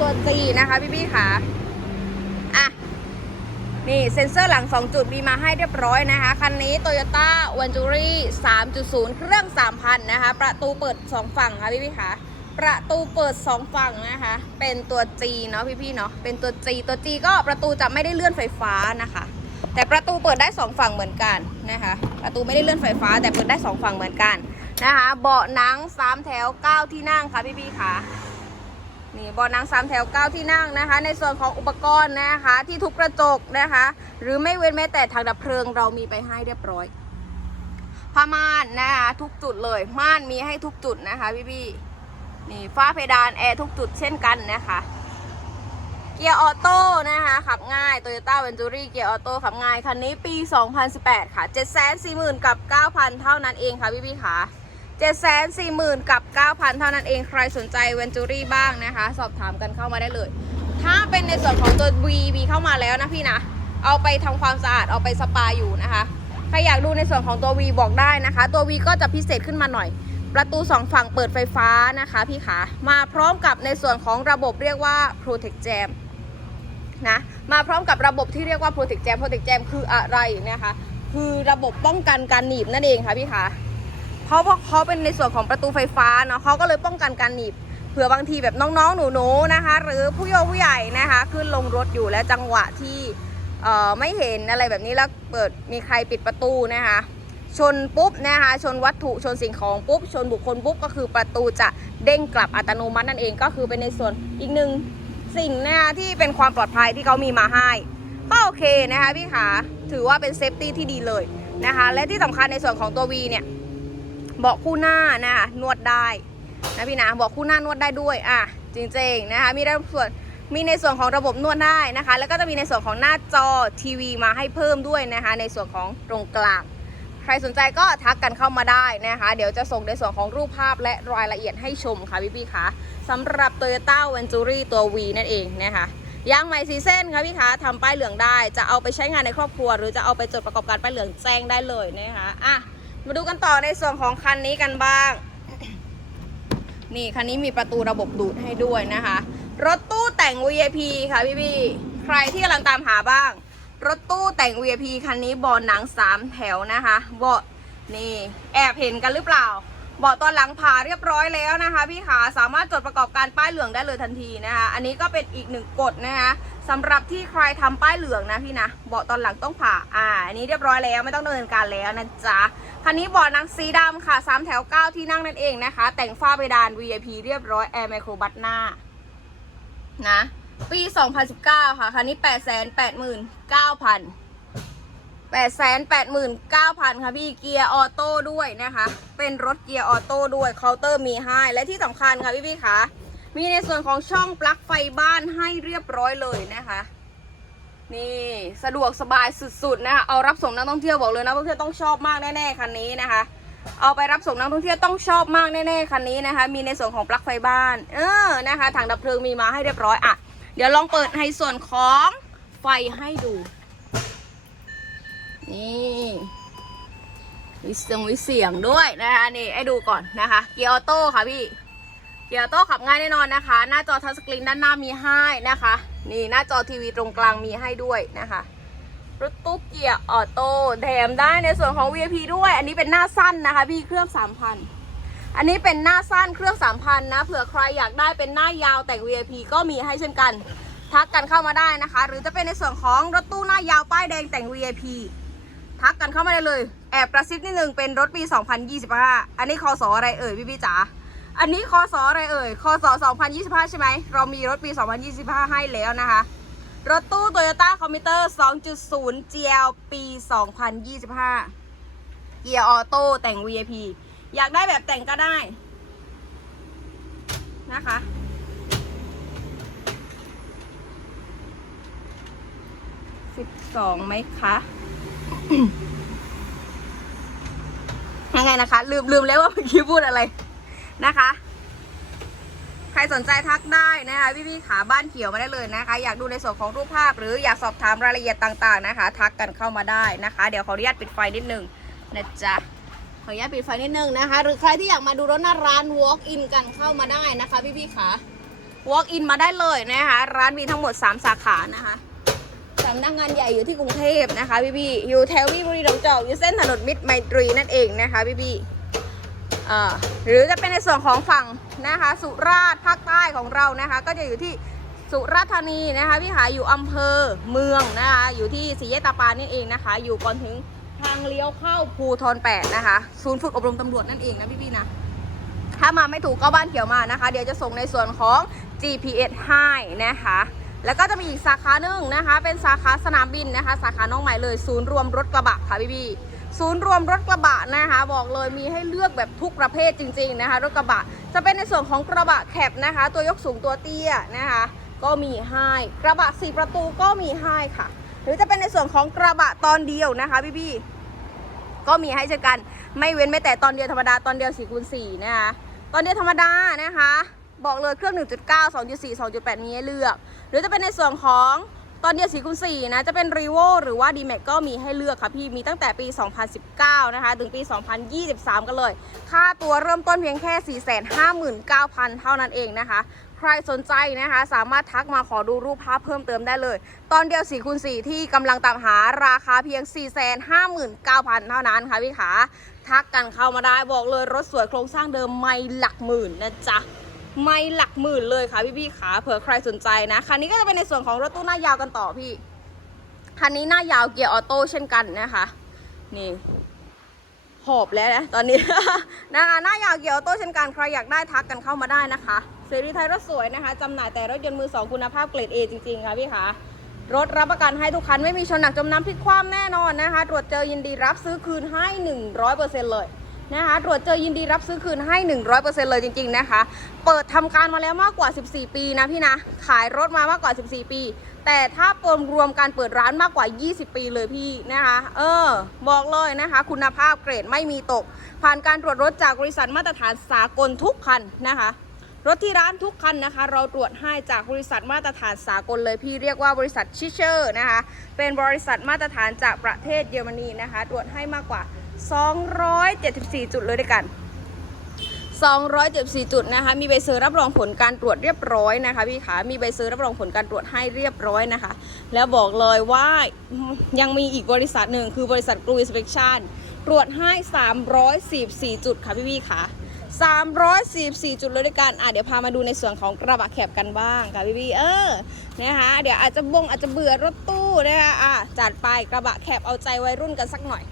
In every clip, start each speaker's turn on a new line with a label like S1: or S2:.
S1: ตัว G นะคะพี่พี่ๆค่ะอะ นี่เซ็นเซอร์หลัง 2 จุดมีมาให้เรียบร้อยนะคะ คันนี้ Toyota v e n t u r i 3.0 เครื่อง 3,000 นะคะ ประตูเปิด 2 ฝั่งค่ะพี่พี่ๆค่ะประตูเปิด 2 ฝั่งนะคะ เป็นตัว G เนาะพี่พี่ๆเนาะเป็นตัว G ตัว G ก็ประตูจะไม่ได้เลื่อนไฟฟ้านะคะ แต่ประตูเปิดได้ 2 ฝั่งเหมือนกันนะคะ ประตูไม่ได้เลื่อนไฟฟ้า แต่เปิดได้ 2 ฝั่งเหมือนกันนะคะ เบาะหนัง 3 แถว 9 ที่นั่งค่ะพี่พี่ๆค่ะ นี่บาะหนัง3แถว9ที่นั่งนะคะ ในส่วนของอุปกรณ์นะคะ ที่ทุบกระจกนะคะ หรือไม่เว้นแม้แต่ทางดับเพลิงเรามีไปให้เรียบร้อยผ้าม่านนะคะทุกจุดเลยม่านมีให้ทุกจุดนะคะพี่พี่ๆนี่ฝ้าเพดานแอร์ทุกจุดเช่นกันนะคะเกียร์ออโต้นะคะขับง่าย Toyota Venturi เกียร์ออโต้ขับง่าย คันนี้ปี 2018 ค่ะ 740,000 กับ 9,000 เท่านั้นเองค่ะพี่พี่ๆค่ะ 740,000 กับ 9,000 เท่านั้นเองใครสนใจ Venturi บ้างนะคะ สอบถามกันเข้ามาได้เลย ถ้าเป็นในส่วนของตัว V V เข้ามาแล้วนะพี่นะ เอาไปทำความสะอาด เอาไปสปาอยู่นะคะ ใครอยากดูในส่วนของตัว V บอกได้นะคะ ตัว V ก็จะพิเศษขึ้นมาหน่อย ประตูสองฝั่งเปิดไฟฟ้านะคะพี่ขา มาพร้อมกับในส่วนของระบบเรียกว่า Protect Jam นะมาพร้อมกับระบบที่เรียกว่า Protect Jam Protect Jam คืออะไรนะคะ คือระบบป้องกันการหนีบนั่นเองค่ะพี่ขา เพราะว่าเขาเป็นในส่วนของประตูไฟฟ้าเนาะเขาก็เลยป้องกันการหนีบเผื่อบางทีแบบน้องๆ หนูๆนะคะ หรือผู้โยผู้ใหญ่นะคะขึ้นลงรถอยู่และจังหวะที่ไม่เห็นอะไรแบบนี้แล้วเปิดมีใครปิดประตูนะคะชนปุ๊บนะคะชนวัตถุชนสิ่งของปุ๊บชนบุคคลปุ๊บก็คือประตูจะเด้งกลับอัตโนมัตินั่นเองก็คือเป็นในส่วนอีกหนึ่งสิ่งนะคะที่เป็นความปลอดภัยที่เขามีมาให้ ก็โอเคนะคะพี่ขาถือว่าเป็นเซฟตี้ที่ดีเลยนะคะและที่สำคัญในส่วนของตัว V เนี่ย เบาะคู่หน้านะคะนวดได้นะพี่นะเบาะคู่หน้านวดได้ด้วยอะจริงๆนะคะมีได้ส่วนมีในส่วนของระบบนวดได้นะคะ แล้วก็จะมีในส่วนของหน้าจอทีวีมาให้เพิ่มด้วยนะคะ ในส่วนของตรงกลางใครสนใจก็ทักกันเข้ามาได้นะคะ เดี๋ยวจะส่งในส่วนของรูปภาพและรายละเอียดให้ชมค่ะพี่ๆคะสำหรับ Toyota v e n t u r i ตัว V นั่นเองนะคะยางใหม่สีเส้นค่ะพี่คะทำป้ายเหลืองได้ จะเอาไปใช้งานในครอบครัว หรือจะเอาไปจดประกอบการป้ายเหลืองแจ้งได้เลยนะคะอะ มาดูกันต่อในส่วนของคันนี้กันบ้าง นี่คันนี้มีประตูระบบดูดให้ด้วยนะคะ รถตู้แต่ง VIP ค่ะพี่ๆใครที่กำลังตามหาบ้าง รถตู้แต่ง VIP คันนี้บาะหนัง3แถวนะคะเบาะนี่แอบเห็นกันหรือเปล่าเบาะตอนหลังผ่าเรียบร้อยแล้วนะคะ พี่ขาสามารถจดประกอบการป้ายเหลืองได้เลยทันทีนะคะ อันนี้ก็เป็นอีกหนึ่งกฎนะคะ สำหรับที่ใครทำป้ายเหลืองนะพี่นะเบาะตอนหลังต้องผ่าอ่าอันนี้เรียบร้อยแล้วไม่ต้องดำเนินการแล้วนะจ๊ะคันนี้เบาะนังสีดำค่ะ3แถว9ที่นั่งนั่นเองนะคะ แต่งฝ้าเพดาน VIP เรียบร้อยแอร์ไมโครบัตหน้านะปี 2019 ค่ะ คันนี้ 889,000 889,000 ค่ะพี่เกียร์ออโต้ด้วยนะคะ เป็นรถเกียร์ออโต้ด้วยเคาน์เตอร์มีให้และที่สำคัญค่ะพี่พี่คะ มีในส่วนของช่องปลั๊กไฟบ้านให้เรียบร้อยเลยนะคะ นี่สะดวกสบายสุดๆนะคะเอารับส่งนักท่องเที่ยวบอกเลยนะนักท่องเที่ยวต้องชอบมากแน่ๆคันนี้นะคะ เอาไปรับส่งนักท่องเที่ยวต้องชอบมากแน่ๆคันนี้นะคะ มีในส่วนของปลั๊กไฟบ้าน เออนะคะถังดับเพลิงมีมาให้เรียบร้อยอะเดี๋ยวลองเปิดในส่วนของไฟให้ดู นี่มีเสียงมีเสียงด้วยนะคะนี่ให้ดูก่อนนะคะ เกียร์ออโต้ค่ะพี่ เกียร์โต้ขับง่ายแน่นอนนะคะ หน้าจอทัชสกรีนด้านหน้ามีให้นะคะ นี่หน้าจอทีวีตรงกลางมีให้ด้วยนะคะรถตู้เกียร์ออโต้แถมได้ในส่วนของ VIP ด้วย อันนี้เป็นหน้าสั้นนะคะ พี่เครื่อง 3,000 อันนี้เป็นหน้าสั้นเครื่อง 3,000 นะเผื่อใครอยากได้เป็นหน้ายาวแต่ง VIP ก็มีให้เช่นกัน ทักกันเข้ามาได้นะคะ หรือจะเป็นในส่วนของรถตู้หน้ายาวป้ายแดงแต่ง VIP ทักกันเข้ามาได้เลย แอบกระซิบนิดนึงเป็นรถปี 2025 อันนี้คอสออะไรเอ่ยพี่พี่จ๋า อันนี้คอสออะไรเอ่ยคอสอ2025 ใช่ไหม เรามีรถปี 2025 ให้แล้วนะคะ รถตู้ Toyota Commuter 2.0 GL ปี 2025 เกียร์ออโต้แต่ง VIP อยากได้แบบแต่งก็ได้ นะคะ 12ไหมคะยังไงนะคะ ลืมลืมแล้วว่าเมื่อกี้พูดอะไร นะคะ ใครสนใจทักได้นะคะพี่พี่ๆขาบ้านเขียวมาได้เลยนะคะ อยากดูในส่วนของรูปภาพ หรืออยากสอบถามรายละเอียดต่างๆนะคะ ทักกันเข้ามาได้นะคะ เดี๋ยวขออนุญาตปิดไฟนิดนึงนะจ๊ะขออนุญาตปิดไฟนิดนึงนะคะ หรือใครที่อยากมาดูรถหน้าร้าน walk in กันเข้ามาได้นะคะพี่พี่ๆขา walk in มาได้เลยนะคะ ร้านมีทั้งหมด 3 สาขานะคะสำนักงานใหญ่อยู่ที่กรุงเทพนะคะพี่พี่ๆอยู่แถววิบุรีหนองจอกอยู่เส้นถนนมิตรไมตรีนั่นเองนะคะพี่พี่ๆ หรือจะเป็นในส่วนของฝั่งนะคะสุราษฎร์ภาคใต้ของเรานะคะ ก็จะอยู่ที่สุราษฎร์ธานีนะคะพี่หาอยู่อำเภอเมืองนะคะอยู่ที่สีแยกตาปานี่เองนะคะ อยู่ก่อนถึงทางเลี้ยวเข้าภูทรแปดนะคะ ศูนย์ฝึกอบรมตำรวจนั่นเองนะพี่พี่ๆนะถ้ามาไม่ถูกก็บ้านเขียวมานะคะ เดี๋ยวจะส่งในส่วนของ GPS ให้นะคะ แล้วก็จะมีอีกสาขาหนึ่งนะคะ เป็นสาขาสนามบินนะคะ สาขาน้องใหม่เลย ศูนย์รวมรถกระบะค่ะพี่พี่ ศูนย์รวมรถกระบะนะคะ บอกเลยมีให้เลือกแบบทุกประเภทจริง ๆนะคะ รถกระบะจะเป็นในส่วนของกระบะแคปนะคะ ตัวยกสูงตัวเตี้ยนะคะ ก็มีให้กระบะสี่ประตูก็มีให้ค่ะ หรือจะเป็นในส่วนของกระบะตอนเดียวนะคะพี่พี่ๆก็มีให้เช่นกันไม่เว้นไม่แต่ตอนเดียวธรรมดาตอนเดียว4คูณ4นะคะตอนเดียวธรรมดานะคะ บอกเลยเครื่อง 1.9 2.4 2.8 มีให้เลือก หรือจะเป็นในส่วนของ ตอนเดียว4คูณ4นะ จะเป็น r ี v o หรือว่า d m a x ก็มีให้เลือกค่ะพี่ มีตั้งแต่ปี 2019 นะคะ ถึงปี 2023 กันเลย ค่าตัวเริ่มต้นเพียงแค่ 459,000 เท่านั้นเองนะคะ ใครสนใจนะคะ สามารถทักมาขอดูรูปภาพเพิ่มเติมได้เลย ตอนเดียว4คูณ4ที่กำลังตามหาราคาเพียง 459,000 เท่านั้นค่ะพี่ขา ทักกันเข้ามาได้บอกเลยรถสวยโครงสร้างเดิมไม่หลักหมื่นนะจ๊ะ ไม่หลักหมื่นเลยค่ะพี่พี่ๆขาเผื่อใครสนใจนะคันนี้ก็จะเป็นในส่วนของรถตู้หน้ายาวกันต่อพี่คันนี้หน้ายาวเกียร์ออโต้เช่นกันนะคะนี่หอบแล้วนะตอนนี้นะคะหน้ายาวเกียร์ออโต้เช่นกันใครอยากได้ทักกันเข้ามาได้นะคะเสรีไทยรถสวยนะคะจำหน่ายแต่รถยนต์มือสองคุณภาพเกรด A จริงๆค่ะพี่คะรถรับประกันให้ทุกคันไม่มีชนหนักจมน้ำพลิกคว่ำแน่นอนนะคะ ตรวจเจอยินดีรับซื้อคืนให้ 100%เลย นะคะตรวจเจอยินดีรับซื้อคืนให้ 100%เลยจริง ๆนะคะ เปิดทำการมาแล้วมากกว่า 14 ปีนะพี่นะ ขายรถมามากกว่า 14 ปี แต่ถ้าปรวมรวมการเปิดร้านมากกว่า 20 ปีเลยพี่นะคะ เออ บอกเลยนะคะ คุณภาพเกรดไม่มีตก ผ่านการตรวจรถจากบริษัทมาตรฐานสากลทุกคันนะคะรถที่ร้านทุกคันนะคะ เราตรวจให้จากบริษัทมาตรฐานสากลเลยพี่เรียกว่าบริษัทชิเชอร์นะคะ เป็นบริษัทมาตรฐานจากประเทศเยอรมนีนะคะ ตรวจให้มากกว่า 274 จุดเลยด้วยกัน 274 จุดนะคะ มีใบเซอร์รับรองผลการตรวจเรียบร้อยนะคะพี่ขามีใบเซอร์รับรองผลการตรวจให้เรียบร้อยนะคะ แล้วบอกเลยว่ายังมีอีกบริษัทหนึ่งคือบริษัทกรูอิสเปกชันตรวจให้ 344 จุดค่ะพี่พี่ขา344 จุดเลยด้วยกันอะเดี๋ยวพามาดูในส่วนของกระบะแคบกันบ้างค่ะพี่พี่เออ นะคะ เดี๋ยวอาจจะบงอาจจะเบื่อรถตู้นะคะอะจัดไปกระบะแคบเอาใจวัยรุ่นกันสักหน่อย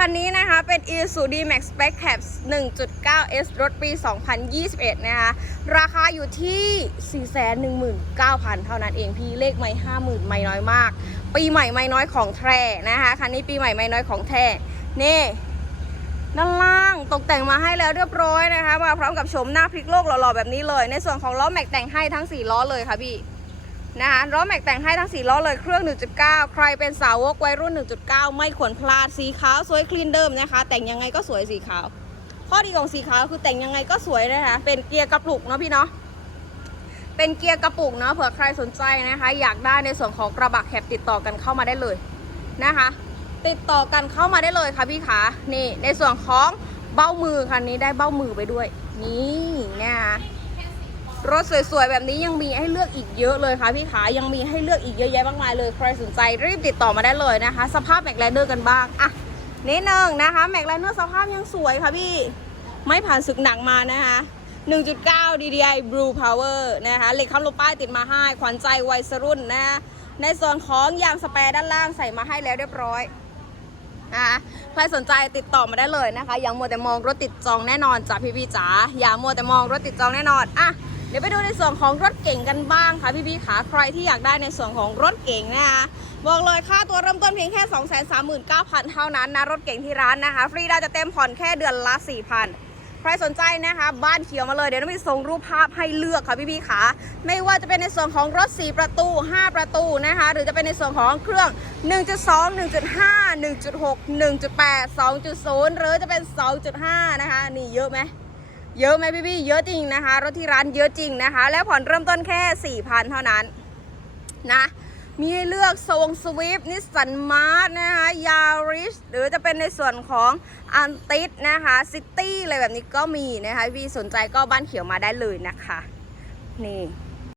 S1: คันนี้นะคะเป็น Isuzu D-Max Spec Cab 1.9S รถปี 2021 นะคะ ราคาอยู่ที่ 419,000 เท่านั้นเองพี่เลขไม่50,000 ไม่น้อยมาก ปีใหม่ไม่น้อยของแท้นะคะคันนี้ปีใหม่ไม่น้อยของแท้นี่ด้านล่างตกแต่งมาให้แล้วเรียบร้อยนะคะ มาพร้อมกับโฉมหน้าพลิกโลกหล่อๆแบบนี้เลย ในส่วนของล้อแม็กแต่งให้ทั้ง 4 ล้อเลยค่ะพี่ นะคะล้อแม็กแต่งให้ทั้ง 4 ล้อเลยเครื่อง 1.9 ใครเป็นสาวกวัยรุ่น 1.9 ไม่ควรพลาดสีขาวสวยคลีนเดิมนะคะ แต่งยังไงก็สวยสีขาว ข้อดีของสีขาวคือแต่งยังไงก็สวยนะคะเป็นเกียร์กระปุกเนาะพี่เนาะเป็นเกียร์กระปุกเนาะเผื่อใครสนใจนะคะ อยากได้ในส่วนของกระบะแคบติดต่อกันเข้ามาได้เลยนะคะ ติดต่อกันเข้ามาได้เลยค่ะพี่ขานี่ในส่วนของเบ้ามือคันนี้ได้เบ้ามือไปด้วย นี่นะคะ รถสวยๆ แบบนี้ยังมีให้เลือกอีกเยอะเลยค่ะพี่ขายังมีให้เลือกอีกเยอะแยะมากมายเลยใครสนใจรีบติดต่อมาได้เลยนะคะ สภาพแม็กไลเนอร์กันบ้างอะนิดนึงนะคะแม็กไลเนอร์สภาพยังสวยค่ะพี่ไม่ผ่านศึกหนักมานะคะ 1.9 DDI Blue Power นะคะเหล็กค้ำลงป้ายติดมาให้ขวัญใจวัยรุ่นนะคะในส่วนของยางสแปรด้านล่างใส่มาให้แล้วเรียบร้อยนะคะใครสนใจติดต่อมาได้เลยนะคะอย่ามัวแต่มองรถติดจองแน่นอนจ้ะพี่พี่จ๋าอย่ามัวแต่มองรถติดจองแน่นอนอะ ดี๋ยวไปดูในส่วนของรถเก่งกันบ้างค่ะพี่พี่ๆขาใครที่อยากได้ในส่วนของรถเก่งนะคะบอกเลยค่าตัวเริ่มต้นเพียงแค่ 2 3 9 0 0 0 เท่านั้นนะรถเก่งที่ร้านนะคะ ฟรีดาวจะเต็มผ่อนแค่เดือนละ 4,000 ใครสนใจนะคะ บ้านเขียวมาเลยเดี๋ยวน้องมีส่งรูปภาพให้เลือกค่ะพี่พี่ๆขาไม่ว่าจะเป็นในส่วนของรถ 4 ประตู 5 ประตูนะคะ หรือจะเป็นในส่วนของเครื่อง 1.2 1.5 1.6 1.8 2.0 หรือจะเป็น 2.5 นะคะ นี่เยอะไหม เยอะไหมพี่พี่เยอะจริงนะคะ รถที่ร้านเยอะจริงนะคะ แล้วผ่อนเริ่มต้นแค่ 4,000 เท่านั้นนะมีให้เลือกทรงสวิฟนิสสันมาร์ทนะคะยาริสหรือจะเป็นในส่วนของอันติสนะคะซิตี้อะไรแบบนี้ก็มีนะคะพี่สนใจก็บ้านเขียวมาได้เลยนะคะ นี่